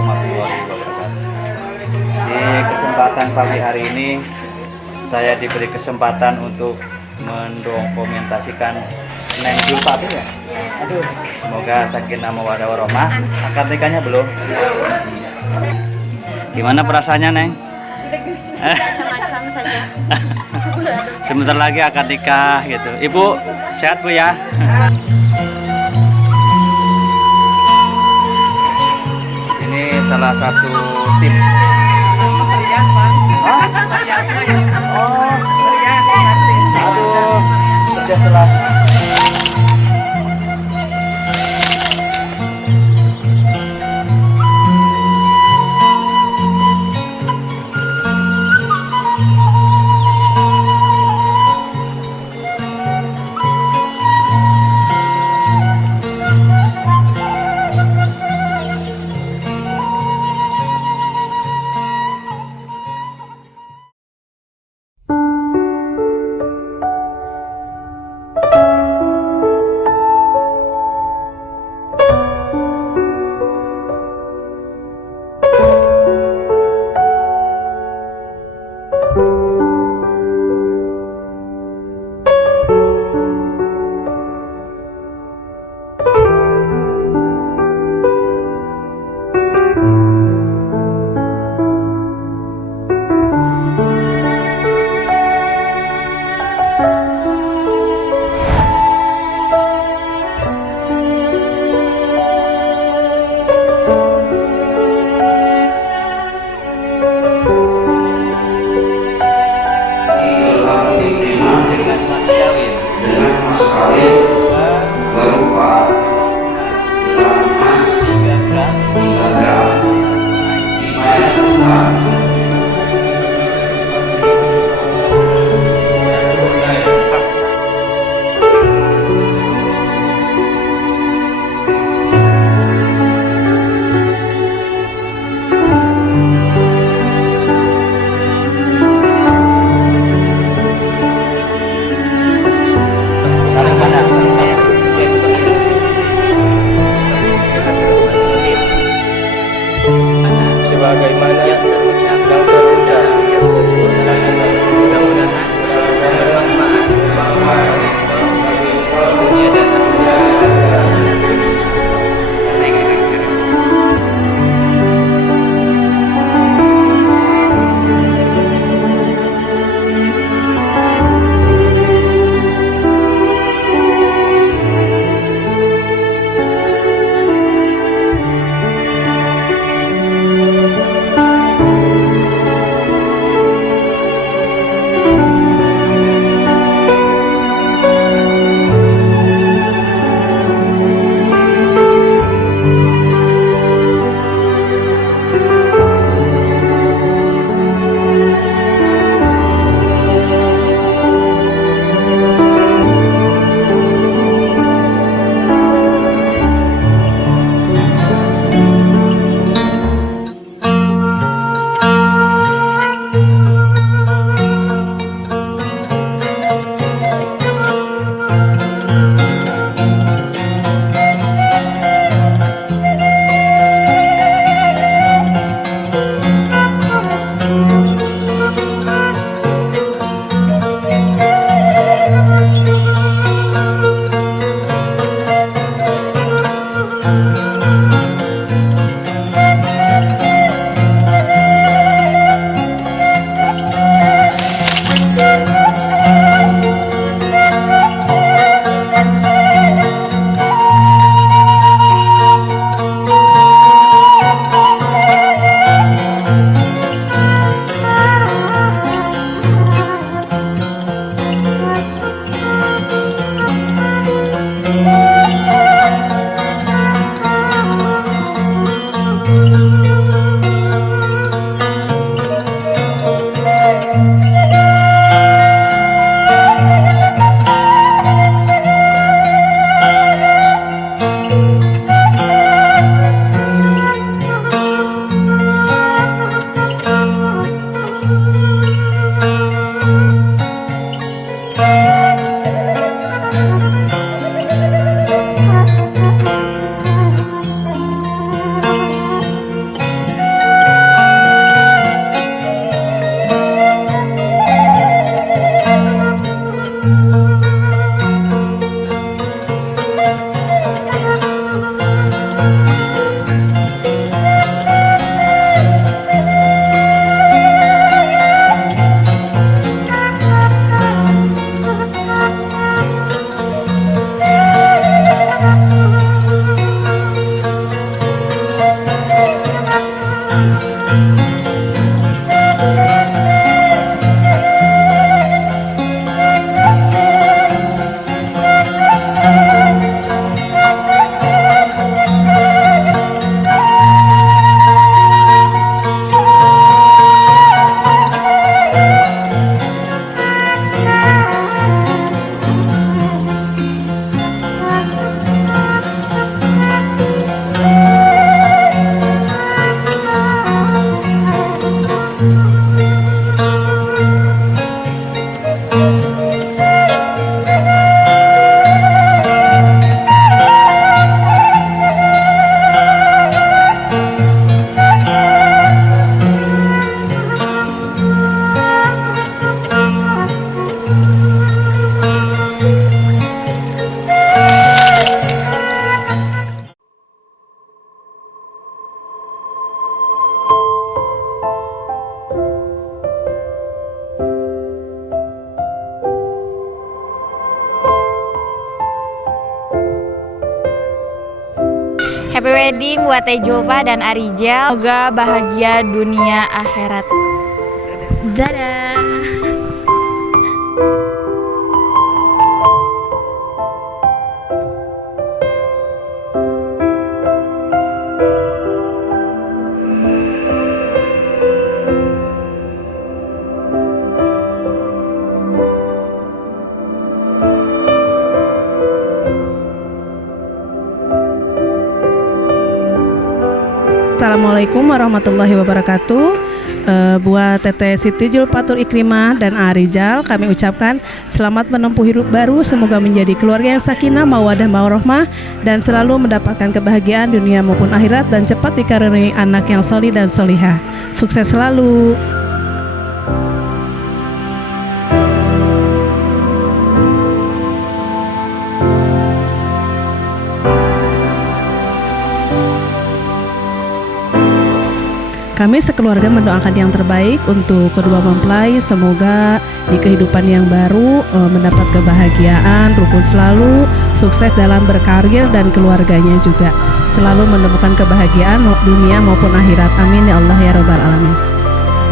warahmatullahi wabarakatuh. Di kesempatan pagi hari ini saya diberi kesempatan untuk mendokumentasikan Neng Julpati ya. Aduh, semoga sakinah mawaddah warahmah. Akad nikahnya belum? Gimana perasaannya, Neng? Macam-macam saja. Sebentar lagi akad nikah gitu. Ibu sehat Bu ya? Ini salah satu tim. Oh, aduh, sudah selesai. Sebagaimana yang terunda wedding buat Teh Julfa dan Arijal. Semoga bahagia dunia akhirat. Dadah. Assalamualaikum warahmatullahi wabarakatuh. Buat Teteh Siti Julfatul Ikrimah dan Arijal, kami ucapkan selamat menempuh hidup baru. Semoga menjadi keluarga yang sakinah, mawaddah, warahmah, dan selalu mendapatkan kebahagiaan dunia maupun akhirat, dan cepat dikaruniai anak yang solih dan solihah. Sukses selalu. Kami sekeluarga mendoakan yang terbaik untuk kedua mempelai. Semoga di kehidupan yang baru mendapat kebahagiaan, rukun selalu, sukses dalam berkarir, dan keluarganya juga selalu menemukan kebahagiaan dunia maupun akhirat. Amin ya Allah ya Rabbal Alamin.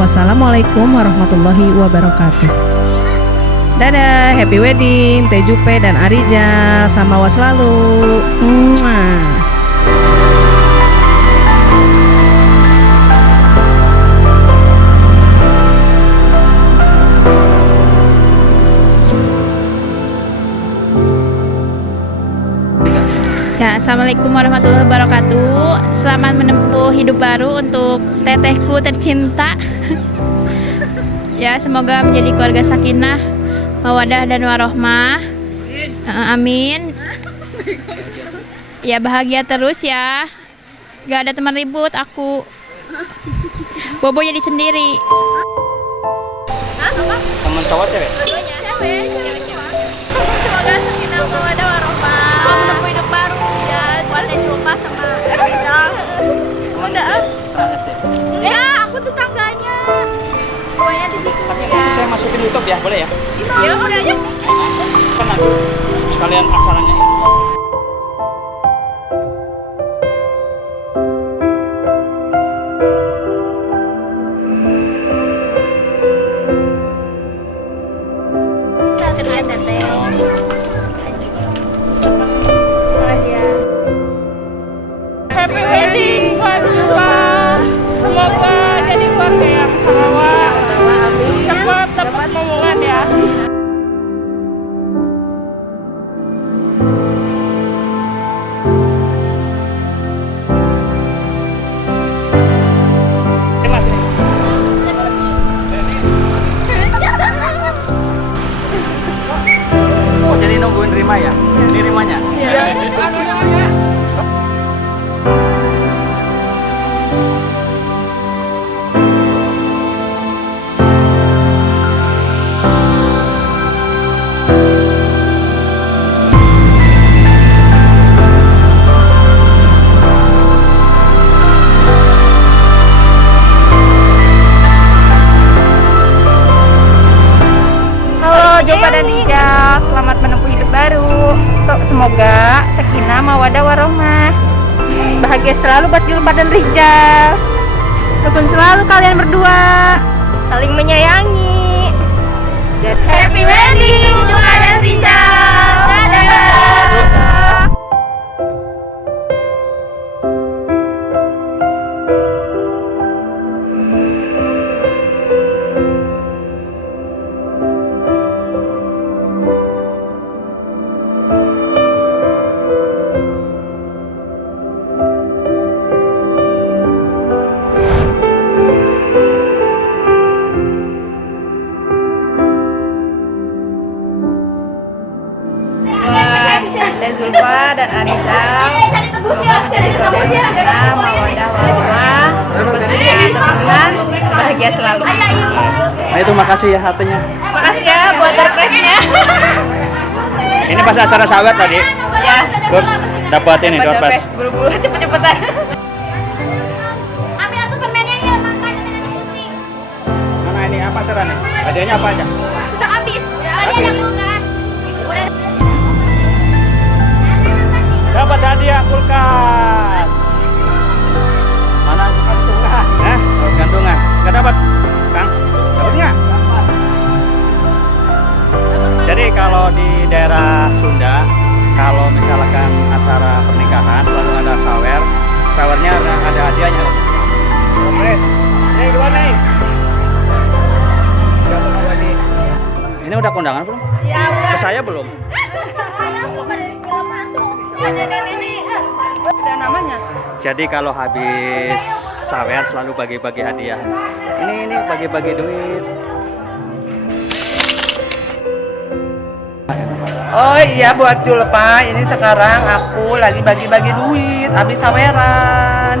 Wassalamualaikum warahmatullahi wabarakatuh. Dadah, happy wedding Teh Julfa dan Arijal, sama was selalu. Mwah. Ya, assalamualaikum warahmatullahi wabarakatuh. Selamat menempuh hidup baru untuk tetehku tercinta. Ya, semoga menjadi keluarga sakinah, mawaddah dan warahmah. Amin. Ya, bahagia terus ya. Gak ada teman ribut aku. Bobo jadi sendiri. Temen cowok cewek? Semoga sakinah mawaddah warahmah. Menempuh hidup baru ya buat Teh Julfa sama Arijal. Udah. SD. Ya, aku tetangganya. Pokoknya di situ. Tapi nanti saya masukin YouTube ya, boleh ya? Ya, udah aja. Kan nanti sekalian acaranya. Happy wedding buat Julfa. Semoga jadi keluarga yang sarawak. Cepat dapat momongan ya. Mas ini. Oh, jadi nungguin Rima ya? Ini Rimanya? Iya. Halo Julfa dan Arijal, selamat menempuh hidup baru. Semoga sakinah, mawaddah, warahmah. Bahagia selalu buat Julfa dan Arijal. Rukun selalu kalian berdua, saling menyayangi. Happy wedding Julfa dan Arijal. Dadah. Teh Julfa dan Arijal, semoga menjadi keluarga yang sakinah, mawaddah, warahmah, berkenan, bahagia selalu. Nah itu makasih ya hatinya. Makasih ya buat surprise-nya. Ini pas acara sahabat tadi. Ya. Terus dapat ini Buat dapat. surprise, buru-buru cepet-cepetan. Ambil aku permennya ya, makan nanti pusing. Mana ini apa acaranya? Hadiahnya apa aja? Udah habis. Tadi ada kulkas. Udah. Dapat hadiah kulkas. udah kondangan belum? Ya, Ke saya belum? Ada namanya. Jadi kalau habis sawer selalu bagi-bagi hadiah. Ini bagi-bagi duit. Oh iya buat Julpa, ini sekarang aku lagi bagi-bagi duit habis saweran.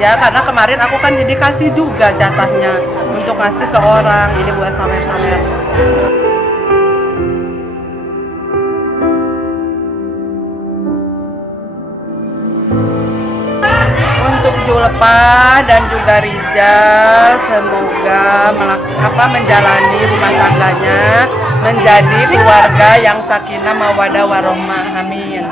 Ya karena kemarin aku kan jadi kasih juga jatahnya untuk ngasih ke orang. Ini buat sawer-sawer. Untuk Julpa dan juga Rizal, semoga menjalani rumah tangganya menjadi keluarga yang sakinah mawaddah warohmah. Amin.